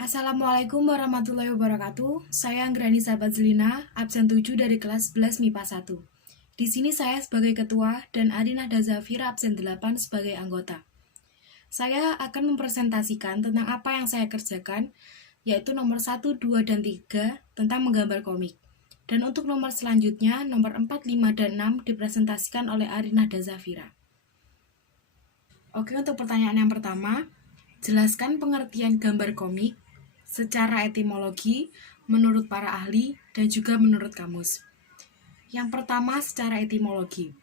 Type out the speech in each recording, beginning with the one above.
Assalamualaikum warahmatullahi wabarakatuh. Saya Anggrani Sahabat Zelina, absen 7 dari kelas 11 MIPA 1. Di sini saya sebagai ketua dan Adinah Dazafira absen 8 sebagai anggota. Saya akan mempresentasikan tentang apa yang saya kerjakan, yaitu nomor 1, 2, dan 3 tentang menggambar komik. Dan untuk nomor selanjutnya, nomor 4, 5, dan 6 dipresentasikan oleh Adinah Dazafira. Oke, untuk pertanyaan yang pertama, jelaskan pengertian gambar komik secara etimologi menurut para ahli dan juga menurut kamus. Yang pertama, secara etimologi.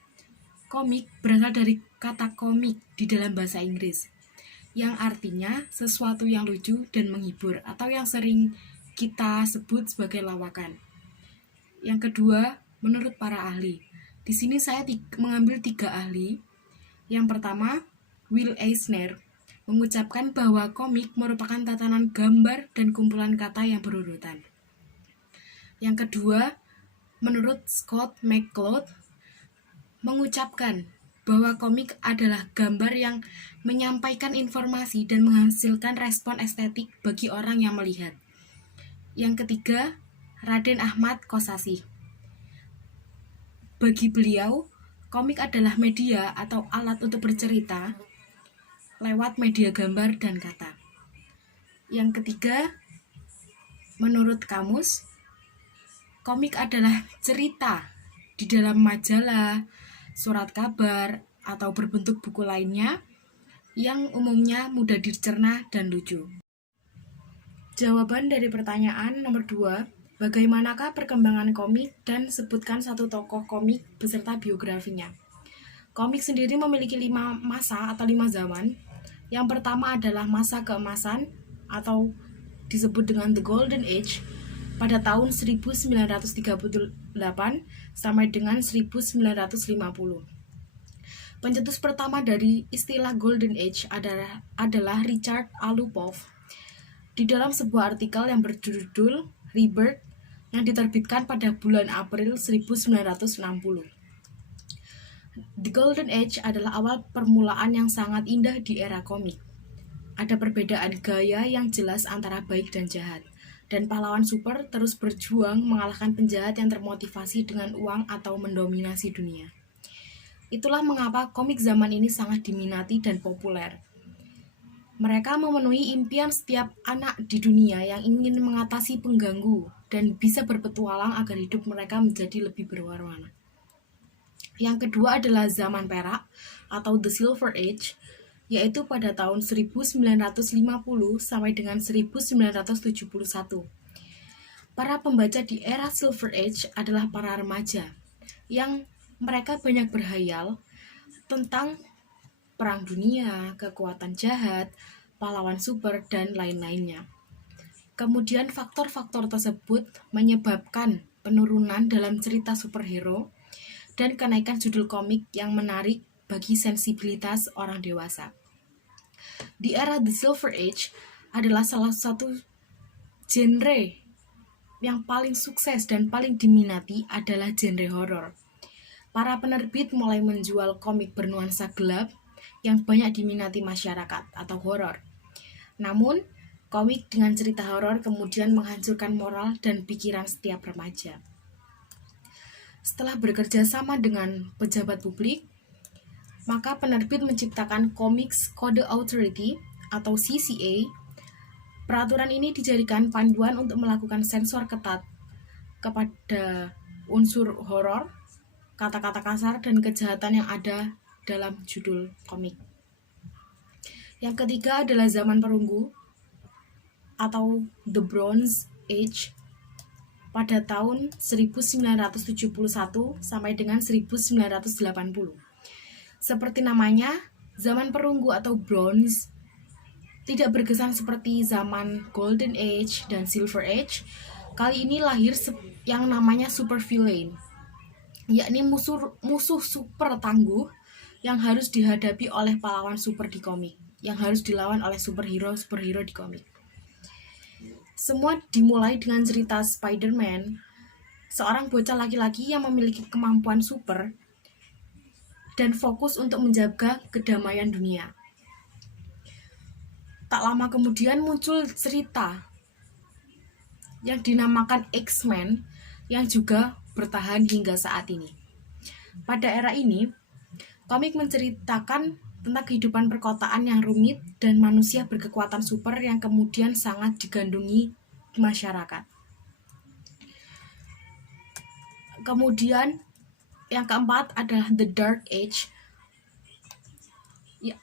Komik berasal dari kata komik di dalam bahasa Inggris, yang artinya sesuatu yang lucu dan menghibur atau yang sering kita sebut sebagai lawakan. Yang kedua, menurut para ahli. Di sini saya mengambil 3 ahli. Yang pertama, Will Eisner mengucapkan bahwa komik merupakan tatanan gambar dan kumpulan kata yang berurutan. Yang kedua, menurut Scott McCloud, mengucapkan bahwa komik adalah gambar yang menyampaikan informasi dan menghasilkan respon estetik bagi orang yang melihat. Yang ketiga, Raden Ahmad Kosasih. Bagi beliau, komik adalah media atau alat untuk bercerita lewat media gambar dan kata. Yang ketiga, menurut kamus, komik adalah cerita di dalam majalah, surat kabar, atau berbentuk buku lainnya yang umumnya mudah dicerna dan lucu. Jawaban dari pertanyaan nomor 2, bagaimanakah perkembangan komik dan sebutkan satu tokoh komik beserta biografinya. Komik sendiri memiliki 5 masa atau 5 zaman. Yang pertama adalah masa keemasan atau disebut dengan The Golden Age pada tahun 1938 sampai dengan 1950. Pencetus pertama dari istilah Golden Age adalah Richard Alupov di dalam sebuah artikel yang berjudul Rebirth yang diterbitkan pada bulan April 1960. The Golden Age adalah awal permulaan yang sangat indah di era komik. Ada perbedaan gaya yang jelas antara baik dan jahat, dan pahlawan super terus berjuang mengalahkan penjahat yang termotivasi dengan uang atau mendominasi dunia. Itulah mengapa komik zaman ini sangat diminati dan populer. Mereka memenuhi impian setiap anak di dunia yang ingin mengatasi pengganggu dan bisa berpetualang agar hidup mereka menjadi lebih berwarna. Yang kedua adalah zaman perak atau The Silver Age, yaitu pada tahun 1950 sampai dengan 1971. Para pembaca di era Silver Age adalah para remaja, yang mereka banyak berhayal tentang perang dunia, kekuatan jahat, pahlawan super, dan lain-lainnya. Kemudian faktor-faktor tersebut menyebabkan penurunan dalam cerita superhero dan kenaikan judul komik yang menarik bagi sensibilitas orang dewasa. Di era The Silver Age adalah salah satu genre yang paling sukses dan paling diminati adalah genre horor. Para penerbit mulai menjual komik bernuansa gelap yang banyak diminati masyarakat atau horor. Namun, komik dengan cerita horor kemudian menghancurkan moral dan pikiran setiap remaja. Setelah bekerja sama dengan pejabat publik, maka penerbit menciptakan Comics Code Authority atau CCA. Peraturan ini dijadikan panduan untuk melakukan sensor ketat kepada unsur horor, kata-kata kasar, dan kejahatan yang ada dalam judul komik. Yang ketiga adalah zaman perunggu atau The Bronze Age pada tahun 1971 sampai dengan 1980. Seperti namanya, zaman perunggu atau bronze tidak berkesan seperti zaman Golden Age dan Silver Age. Kali ini lahir yang namanya super villain, yakni musuh super tangguh yang harus dihadapi oleh pahlawan super di komik, yang harus dilawan oleh superhero di komik. Semua dimulai dengan cerita Spider-Man, seorang bocah laki-laki yang memiliki kemampuan super dan fokus untuk menjaga kedamaian dunia. tak lama kemudian muncul cerita yang dinamakan X-Men yang juga bertahan hingga saat ini. Pada era ini, komik menceritakan tentang kehidupan perkotaan yang rumit dan manusia berkekuatan super yang kemudian sangat digandrungi masyarakat. Kemudian yang keempat adalah The Dark Age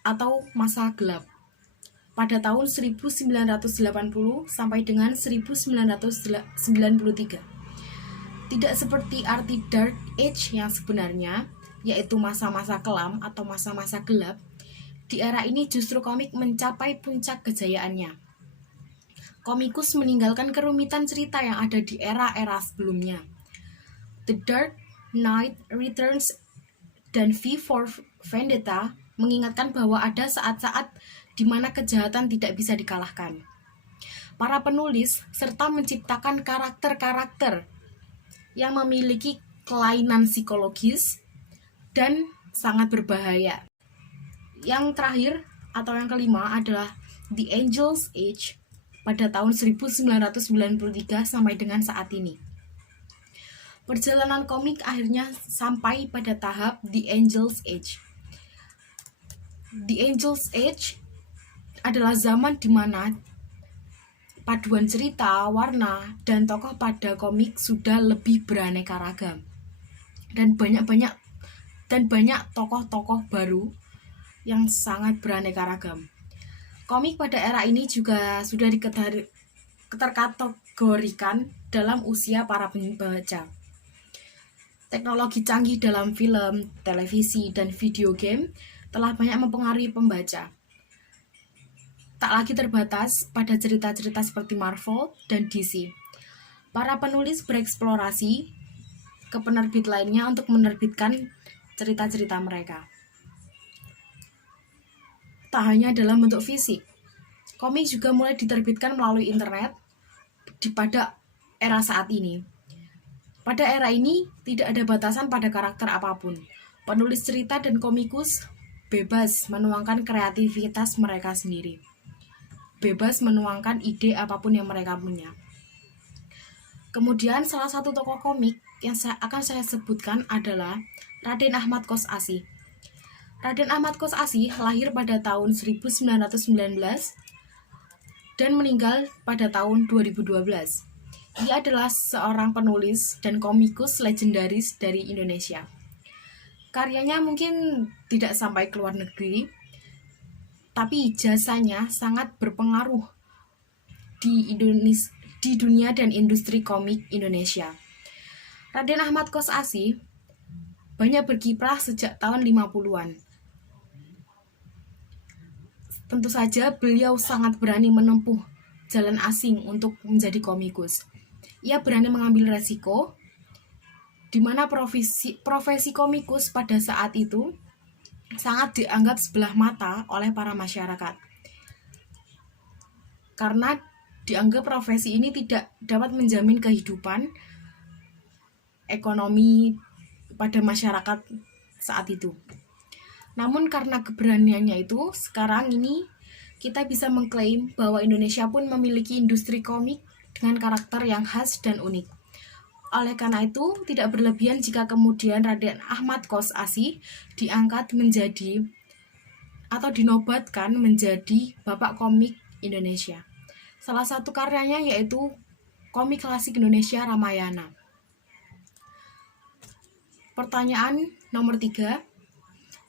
atau masa gelap. Pada tahun 1980 sampai dengan 1993. Tidak seperti arti Dark Age yang sebenarnya, yaitu masa-masa kelam atau masa-masa gelap, di era ini justru komik mencapai puncak kejayaannya. Komikus meninggalkan kerumitan cerita yang ada di era-era sebelumnya. The Dark Knight Returns dan V for Vendetta mengingatkan bahwa ada saat-saat di mana kejahatan tidak bisa dikalahkan. Para penulis serta menciptakan karakter-karakter yang memiliki kelainan psikologis dan sangat berbahaya. Yang terakhir atau yang kelima adalah The Angel's Age pada tahun 1993 sampai dengan saat ini. Perjalanan komik akhirnya sampai pada tahap The Angel's Age. The Angel's Age adalah zaman di mana paduan cerita, warna, dan tokoh pada komik sudah lebih beraneka ragam. Dan banyak tokoh-tokoh baru yang sangat beraneka ragam. Komik pada era ini juga sudah terkategorikan dalam usia para pembaca. Teknologi canggih dalam film, televisi, dan video game telah banyak mempengaruhi pembaca. Tak lagi terbatas pada cerita-cerita seperti Marvel dan DC. Para penulis bereksplorasi ke penerbit lainnya untuk menerbitkan cerita-cerita mereka. Tak hanya dalam bentuk fisik, komik juga mulai diterbitkan melalui internet pada era saat ini. Pada era ini, tidak ada batasan pada karakter apapun. Penulis cerita dan komikus bebas menuangkan kreativitas mereka sendiri. Bebas menuangkan ide apapun yang mereka punya. Kemudian salah satu tokoh komik yang akan saya sebutkan adalah Raden Ahmad Kos Asih. Raden Ahmad Kos Asih lahir pada tahun 1919 dan meninggal pada tahun 2012. Ia adalah seorang penulis dan komikus legendaris dari Indonesia. Karyanya mungkin tidak sampai ke luar negeri, tapi jasanya sangat berpengaruh di dunia dan industri komik Indonesia. Raden Ahmad Kos Asih banyak berkiprah sejak tahun 50-an. Tentu saja beliau sangat berani menempuh jalan asing untuk menjadi komikus. Ia berani mengambil resiko, di mana profesi komikus pada saat itu sangat dianggap sebelah mata oleh para masyarakat. Karena dianggap profesi ini tidak dapat menjamin kehidupan ekonomi pada masyarakat saat itu. Namun karena keberaniannya itu, sekarang ini kita bisa mengklaim bahwa Indonesia pun memiliki industri komik dengan karakter yang khas dan unik. Oleh karena itu, tidak berlebihan jika kemudian Raden Ahmad Kos Asih diangkat menjadi atau dinobatkan menjadi Bapak Komik Indonesia. Salah satu karyanya yaitu komik klasik Indonesia Ramayana. Pertanyaan nomor 3.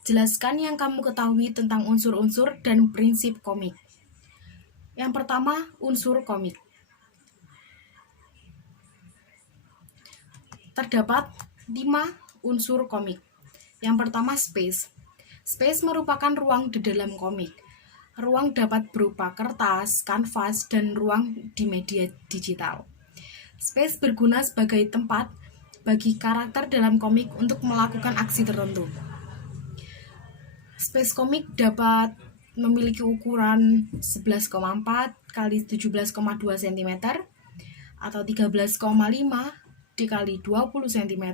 Jelaskan yang kamu ketahui tentang unsur-unsur dan prinsip komik. Yang pertama, unsur komik. Terdapat 5 unsur komik. Yang pertama, space. Space merupakan ruang di dalam komik. Ruang dapat berupa kertas, kanvas, dan ruang di media digital. Space berguna sebagai tempat bagi karakter dalam komik untuk melakukan aksi tertentu. Space komik dapat memiliki ukuran 11,4 x 17,2 cm atau 13,5 dikali 20 cm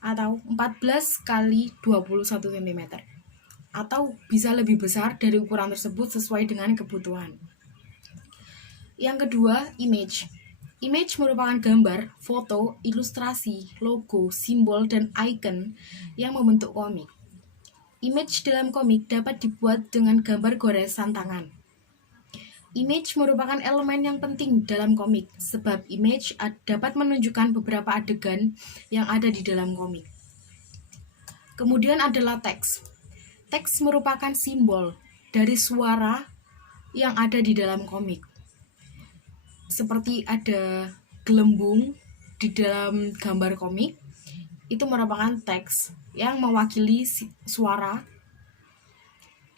atau 14 kali 21 cm. atau bisa lebih besar dari ukuran tersebut sesuai dengan kebutuhan. Yang kedua, image. Image merupakan gambar, foto, ilustrasi, logo, simbol, dan icon yang membentuk komik. Image dalam komik dapat dibuat dengan gambar goresan tangan. Image merupakan elemen yang penting dalam komik, sebab image dapat menunjukkan beberapa adegan yang ada di dalam komik. Kemudian adalah teks. Teks merupakan simbol dari suara yang ada di dalam komik. Seperti ada gelembung di dalam gambar komik, itu merupakan teks yang mewakili suara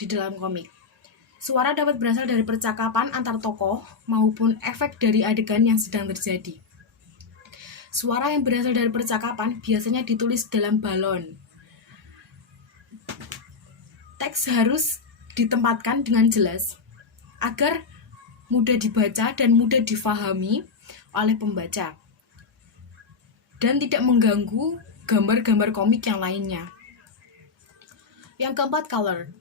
di dalam komik. Suara dapat berasal dari percakapan antar tokoh maupun efek dari adegan yang sedang terjadi. Suara yang berasal dari percakapan biasanya ditulis dalam balon. Teks harus ditempatkan dengan jelas agar mudah dibaca dan mudah difahami oleh pembaca, dan tidak mengganggu gambar-gambar komik yang lainnya. Yang keempat, color.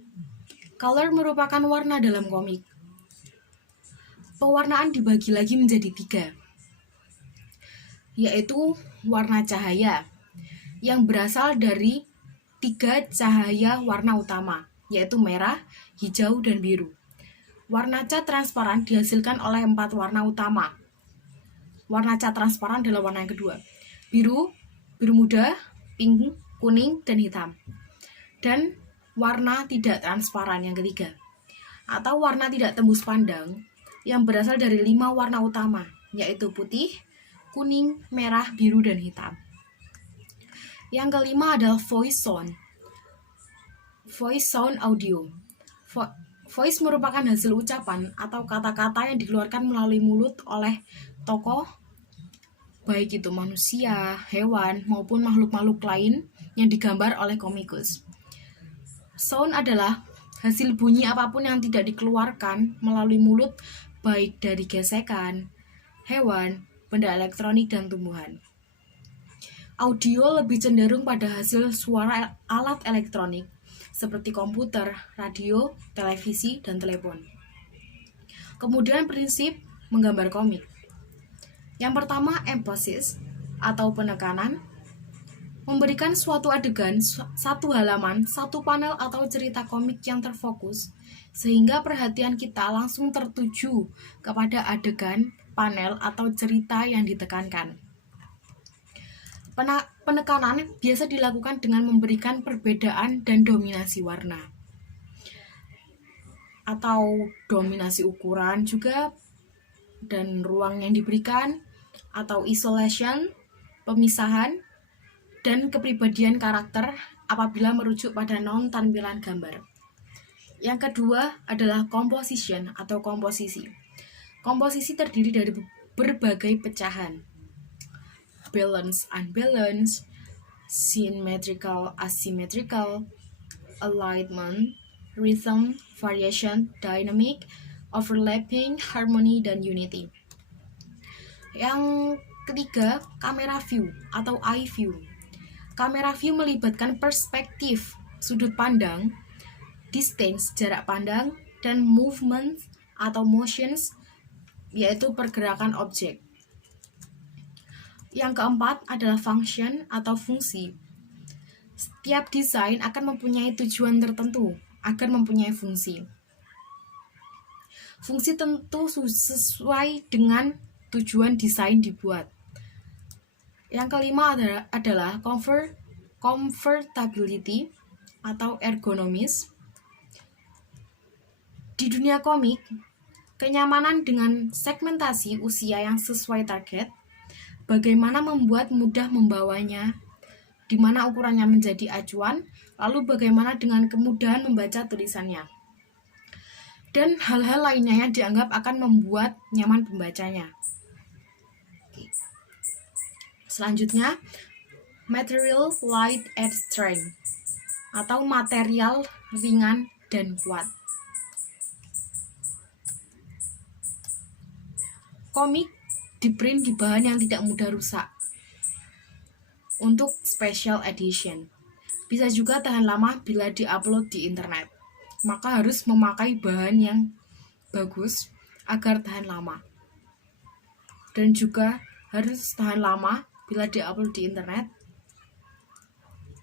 Color merupakan warna dalam komik. Pewarnaan dibagi lagi menjadi 3, yaitu warna cahaya, yang berasal dari 3 cahaya warna utama, yaitu merah, hijau, dan biru. Warna cat transparan dihasilkan oleh 4 warna utama. Warna cat transparan adalah warna yang kedua. Biru, biru muda, pink, kuning, dan hitam. Dan warna tidak transparan yang ketiga, atau warna tidak tembus pandang, yang berasal dari 5 warna utama, yaitu putih, kuning, merah, biru, dan hitam. Yang kelima adalah voice sound. Voice sound audio. Voice merupakan hasil ucapan atau kata-kata yang dikeluarkan melalui mulut oleh tokoh, baik itu manusia, hewan, maupun makhluk-makhluk lain yang digambar oleh komikus. Sound adalah hasil bunyi apapun yang tidak dikeluarkan melalui mulut, baik dari gesekan, hewan, benda elektronik, dan tumbuhan. Audio lebih cenderung pada hasil suara alat elektronik, seperti komputer, radio, televisi, dan telepon. Kemudian prinsip menggambar komik. Yang pertama, emphasis atau penekanan. Memberikan suatu adegan, satu halaman, satu panel atau cerita komik yang terfokus, sehingga perhatian kita langsung tertuju kepada adegan, panel, atau cerita yang ditekankan. Penekanan biasa dilakukan dengan memberikan perbedaan dan dominasi warna, atau dominasi ukuran juga, dan ruang yang diberikan, atau isolation, pemisahan, dan kepribadian karakter apabila merujuk pada non-tampilan gambar. Yang kedua adalah composition atau komposisi. Komposisi terdiri dari berbagai pecahan. Balance, unbalanced, symmetrical, asymmetrical, alignment, rhythm, variation, dynamic, overlapping, harmony, dan unity. Yang ketiga, camera view atau eye view. Camera view melibatkan perspektif, sudut pandang, distance, jarak pandang, dan movement atau motions, yaitu pergerakan objek. Yang keempat adalah function atau fungsi. Setiap desain akan mempunyai tujuan tertentu agar mempunyai fungsi. Fungsi tentu sesuai dengan tujuan desain dibuat. Yang kelima adalah comfortability atau ergonomis. Di dunia komik, kenyamanan dengan segmentasi usia yang sesuai target, bagaimana membuat mudah membawanya, di mana ukurannya menjadi acuan, lalu bagaimana dengan kemudahan membaca tulisannya, dan hal-hal lainnya yang dianggap akan membuat nyaman pembacanya. Selanjutnya, material light and strength atau material ringan dan kuat. Komik diprint di bahan yang tidak mudah rusak untuk special edition. Bisa juga tahan lama bila diupload di internet. Maka harus memakai bahan yang bagus agar tahan lama. Dan juga harus tahan lama bila diupload di internet.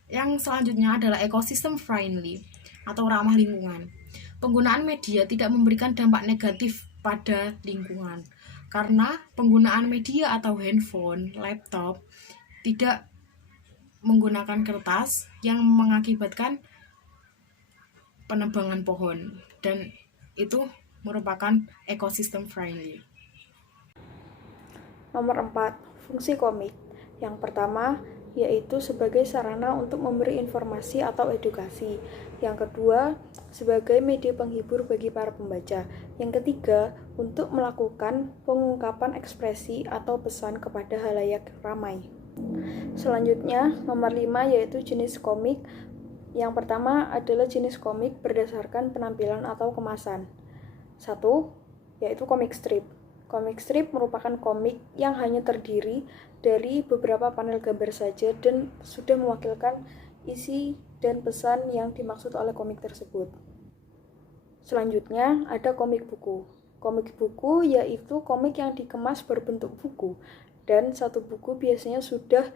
Yang selanjutnya adalah ekosistem friendly atau ramah lingkungan. Penggunaan media tidak memberikan dampak negatif pada lingkungan karena penggunaan media atau handphone, laptop tidak menggunakan kertas yang mengakibatkan penebangan pohon, dan itu merupakan ekosistem friendly. Nomor 4, fungsi komik. Yang pertama, yaitu sebagai sarana untuk memberi informasi atau edukasi. Yang kedua, sebagai media penghibur bagi para pembaca. Yang ketiga, untuk melakukan pengungkapan ekspresi atau pesan kepada halayak ramai. Selanjutnya, nomor 5 yaitu jenis komik. Yang pertama adalah jenis komik berdasarkan penampilan atau kemasan. 1, yaitu komik strip. Komik strip merupakan komik yang hanya terdiri dari beberapa panel gambar saja dan sudah mewakilkan isi dan pesan yang dimaksud oleh komik tersebut. Selanjutnya ada komik buku. Komik buku yaitu komik yang dikemas berbentuk buku, dan satu buku biasanya sudah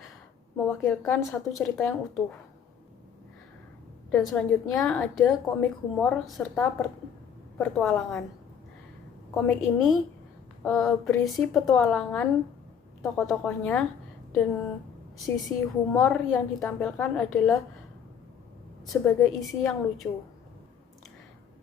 mewakilkan satu cerita yang utuh. Dan selanjutnya ada komik humor serta petualangan. Komik ini berisi petualangan tokoh-tokohnya, dan sisi humor yang ditampilkan adalah sebagai isi yang lucu.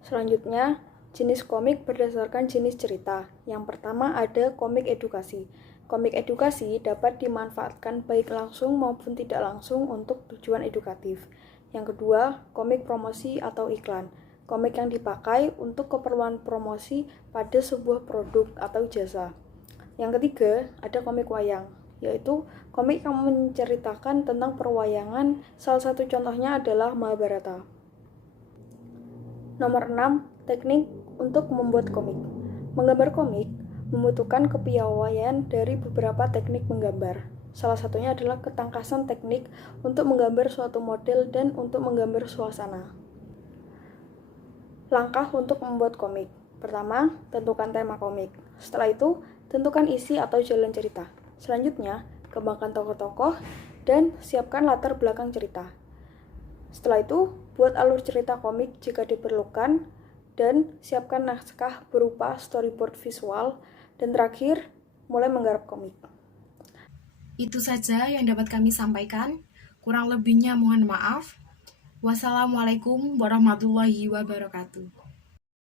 Selanjutnya, jenis komik berdasarkan jenis cerita. Yang pertama ada komik edukasi. Komik edukasi dapat dimanfaatkan baik langsung maupun tidak langsung untuk tujuan edukatif. Yang kedua, komik promosi atau iklan. Komik yang dipakai untuk keperluan promosi pada sebuah produk atau jasa. Yang ketiga, ada komik wayang, yaitu komik yang menceritakan tentang perwayangan. Salah satu contohnya adalah Mahabharata. Nomor 6, teknik untuk membuat komik. Menggambar komik membutuhkan kepiawaian dari beberapa teknik menggambar. Salah satunya adalah ketangkasan teknik untuk menggambar suatu model dan untuk menggambar suasana. Langkah untuk membuat komik. Pertama, tentukan tema komik. Setelah itu, tentukan isi atau jalan cerita. Selanjutnya, kembangkan tokoh-tokoh dan siapkan latar belakang cerita. Setelah itu, buat alur cerita komik jika diperlukan dan siapkan naskah berupa storyboard visual. Dan terakhir, mulai menggarap komik. Itu saja yang dapat kami sampaikan. Kurang lebihnya mohon maaf. Wassalamualaikum warahmatullahi wabarakatuh.